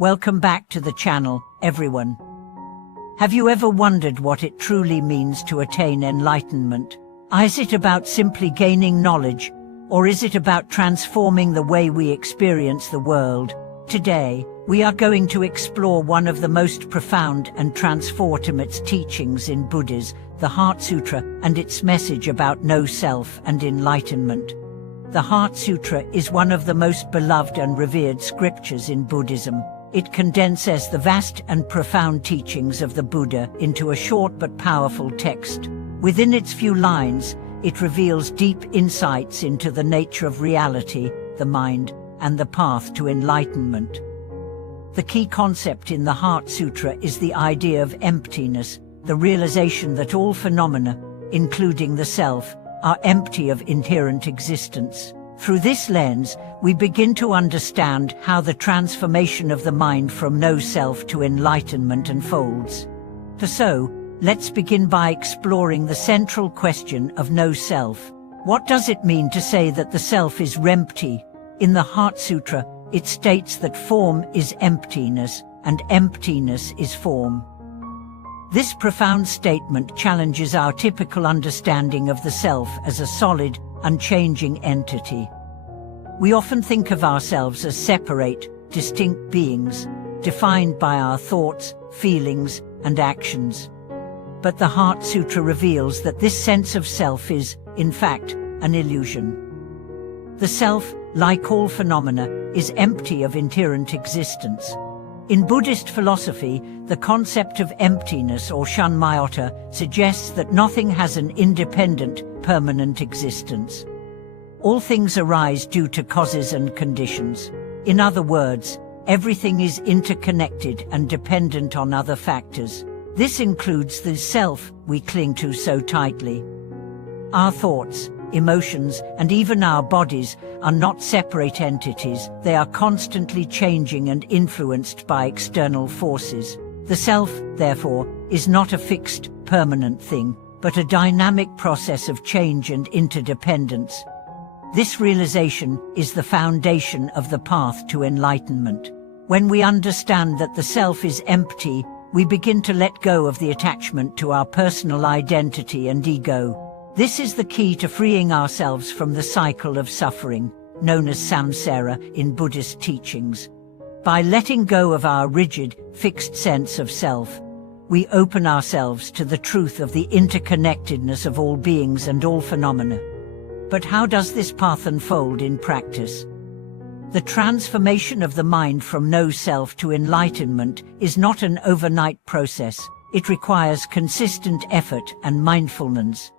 Welcome back to the channel, everyone. Have you ever wondered what it truly means to attain enlightenment? Is it about simply gaining knowledge, or is it about transforming the way we experience the world? Today, we are going to explore one of the most profound and transformative teachings in Buddhism, the Heart Sutra, and its message about no self and enlightenment. The Heart Sutra is one of the most beloved and revered scriptures in Buddhism. It condenses the vast and profound teachings of the Buddha into a short but powerful text. Within its few lines, it reveals deep insights into the nature of reality, the mind, and the path to enlightenment. The key concept in the Heart Sutra is the idea of emptiness, the realization that all phenomena, including the self, are empty of inherent existence. Through this lens, we begin to understand how the transformation of the mind from no self to enlightenment unfolds. So, let's begin by exploring the central question of no self. What does it mean to say that the self is empty? In the Heart Sutra, it states that form is emptiness, and emptiness is form. This profound statement challenges our typical understanding of the self as a solid, unchanging entity. We often think of ourselves as separate, distinct beings, defined by our thoughts, feelings, and actions. But the Heart Sutra reveals that this sense of self is, in fact, an illusion. The self, like all phenomena, is empty of inherent existence. In Buddhist philosophy, the concept of emptiness or shunyata suggests that nothing has an independent, permanent existence. All things arise due to causes and conditions. In other words, everything is interconnected and dependent on other factors. This includes the self we cling to so tightly. Our thoughts, emotions, and even our bodies are not separate entities. They are constantly changing and influenced by external forces. The self, therefore, is not a fixed, permanent thing, but a dynamic process of change and interdependence. This realization is the foundation of the path to enlightenment. When we understand that the self is empty, we begin to let go of the attachment to our personal identity and ego. This is the key to freeing ourselves from the cycle of suffering, known as samsara in Buddhist teachings. By letting go of our rigid, fixed sense of self, we open ourselves to the truth of the interconnectedness of all beings and all phenomena. But how does this path unfold in practice? The transformation of the mind from no self to enlightenment is not an overnight process. It requires consistent effort and mindfulness.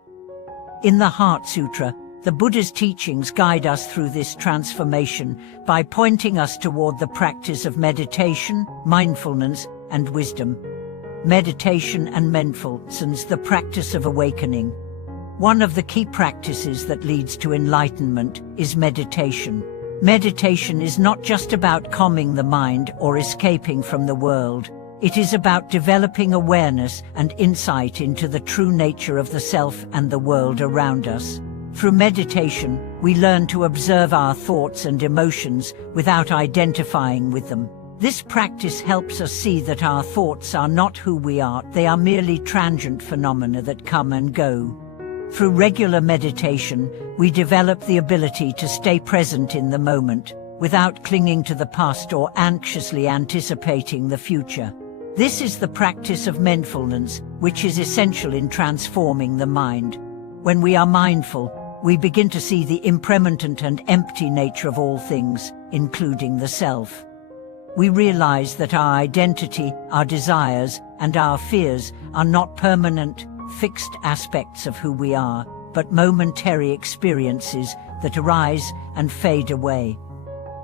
In the Heart Sutra, the Buddha's teachings guide us through this transformation by pointing us toward the practice of meditation, mindfulness, and wisdom. Meditation and mindfulness, the practice of awakening. One of the key practices that leads to enlightenment is meditation. Meditation is not just about calming the mind or escaping from the world. It is about developing awareness and insight into the true nature of the self and the world around us. Through meditation, we learn to observe our thoughts and emotions without identifying with them. This practice helps us see that our thoughts are not who we are, they are merely transient phenomena that come and go. Through regular meditation, we develop the ability to stay present in the moment, without clinging to the past or anxiously anticipating the future. This is the practice of mindfulness, which is essential in transforming the mind. When we are mindful, we begin to see the impermanent and empty nature of all things, including the self. We realize that our identity, our desires, and our fears are not permanent, fixed aspects of who we are, but momentary experiences that arise and fade away.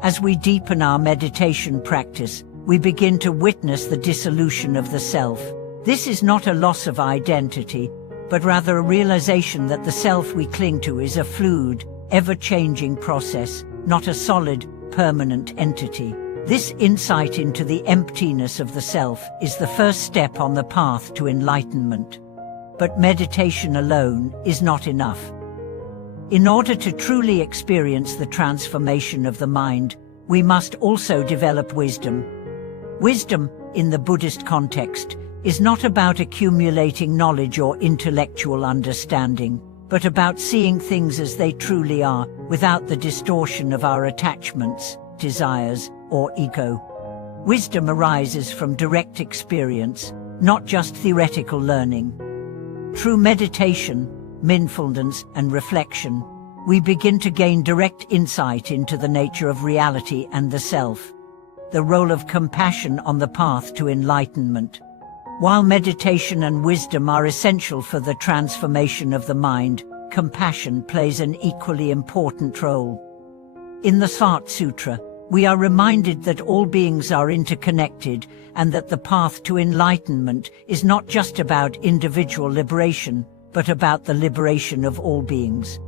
As we deepen our meditation practice, we begin to witness the dissolution of the self. This is not a loss of identity, but rather a realization that the self we cling to is a fluid, ever-changing process, not a solid, permanent entity. This insight into the emptiness of the self is the first step on the path to enlightenment. But meditation alone is not enough. In order to truly experience the transformation of the mind, we must also develop wisdom. Wisdom, in the Buddhist context, is not about accumulating knowledge or intellectual understanding, but about seeing things as they truly are, without the distortion of our attachments, desires, or ego. Wisdom arises from direct experience, not just theoretical learning. Through meditation, mindfulness, and reflection, we begin to gain direct insight into the nature of reality and the self. The role of compassion on the path to enlightenment. While meditation and wisdom are essential for the transformation of the mind, compassion plays an equally important role. In the Sutra, we are reminded that all beings are interconnected and that the path to enlightenment is not just about individual liberation, but about the liberation of all beings.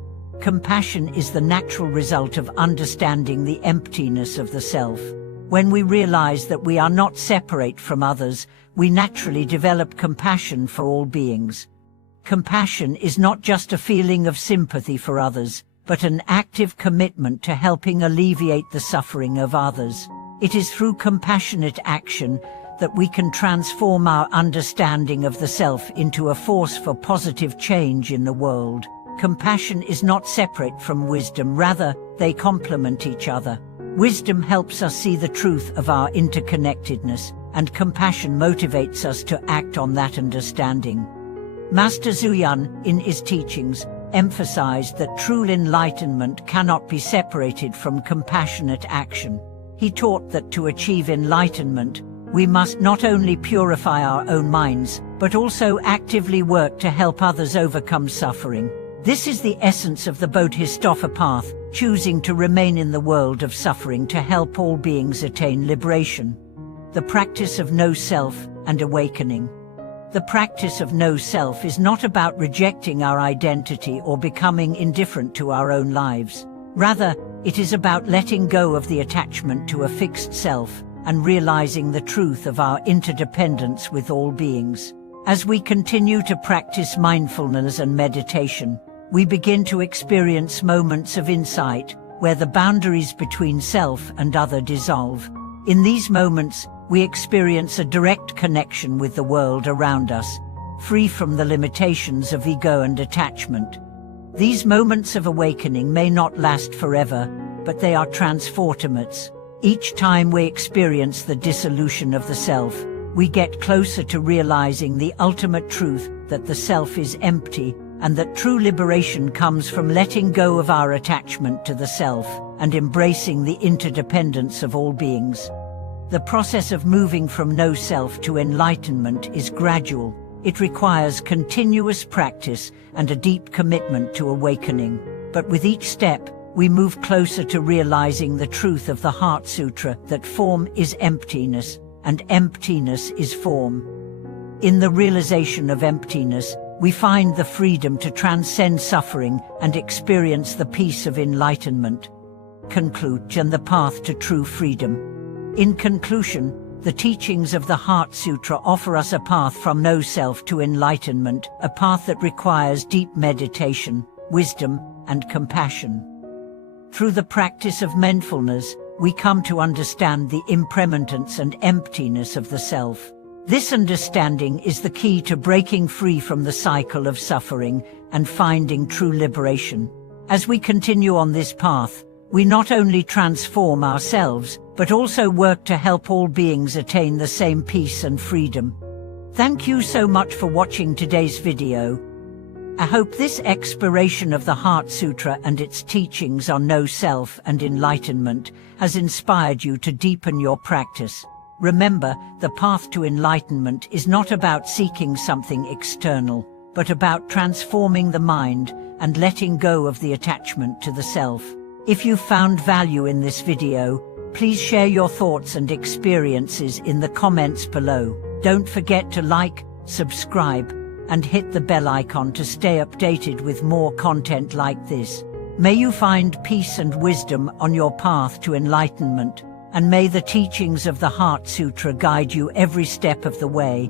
Compassion is the natural result of understanding the emptiness of the self. When we realize that we are not separate from others, we naturally develop compassion for all beings. Compassion is not just a feeling of sympathy for others, but an active commitment to helping alleviate the suffering of others. It is through compassionate action that we can transform our understanding of the self into a force for positive change in the world. Compassion is not separate from wisdom, rather, they complement each other. Wisdom helps us see the truth of our interconnectedness, and compassion motivates us to act on that understanding. Master Zuyan, in his teachings, emphasized that true enlightenment cannot be separated from compassionate action. He taught that to achieve enlightenment, we must not only purify our own minds, but also actively work to help others overcome suffering. This is the essence of the Bodhisattva path, choosing to remain in the world of suffering to help all beings attain liberation. The practice of no-self and awakening. The practice of no-self is not about rejecting our identity or becoming indifferent to our own lives. Rather, it is about letting go of the attachment to a fixed self and realizing the truth of our interdependence with all beings. As we continue to practice mindfulness and meditation, we begin to experience moments of insight where the boundaries between self and other dissolve. In these moments, we experience a direct connection with the world around us, free from the limitations of ego and attachment. These moments of awakening may not last forever, but they are transformative. Each time we experience the dissolution of the self, we get closer to realizing the ultimate truth that the self is empty, and that true liberation comes from letting go of our attachment to the self and embracing the interdependence of all beings. The process of moving from no-self to enlightenment is gradual. It requires continuous practice and a deep commitment to awakening. But with each step, we move closer to realizing the truth of the Heart Sutra, that form is emptiness, and emptiness is form. In the realization of emptiness, we find the freedom to transcend suffering and experience the peace of enlightenment. Conclusion: the path to true freedom. In conclusion, the teachings of the Heart Sutra offer us a path from no-self to enlightenment, a path that requires deep meditation, wisdom, and compassion. Through the practice of mindfulness, we come to understand the impermanence and emptiness of the self. This understanding is the key to breaking free from the cycle of suffering and finding true liberation. As we continue on this path, we not only transform ourselves, but also work to help all beings attain the same peace and freedom. Thank you so much for watching today's video. I hope this exploration of the Heart Sutra and its teachings on no-self and enlightenment has inspired you to deepen your practice. Remember, the path to enlightenment is not about seeking something external, but about transforming the mind and letting go of the attachment to the self. If you found value in this video, please share your thoughts and experiences in the comments below. Don't forget to like, subscribe, and hit the bell icon to stay updated with more content like this. May you find peace and wisdom on your path to enlightenment, and may the teachings of the Heart Sutra guide you every step of the way.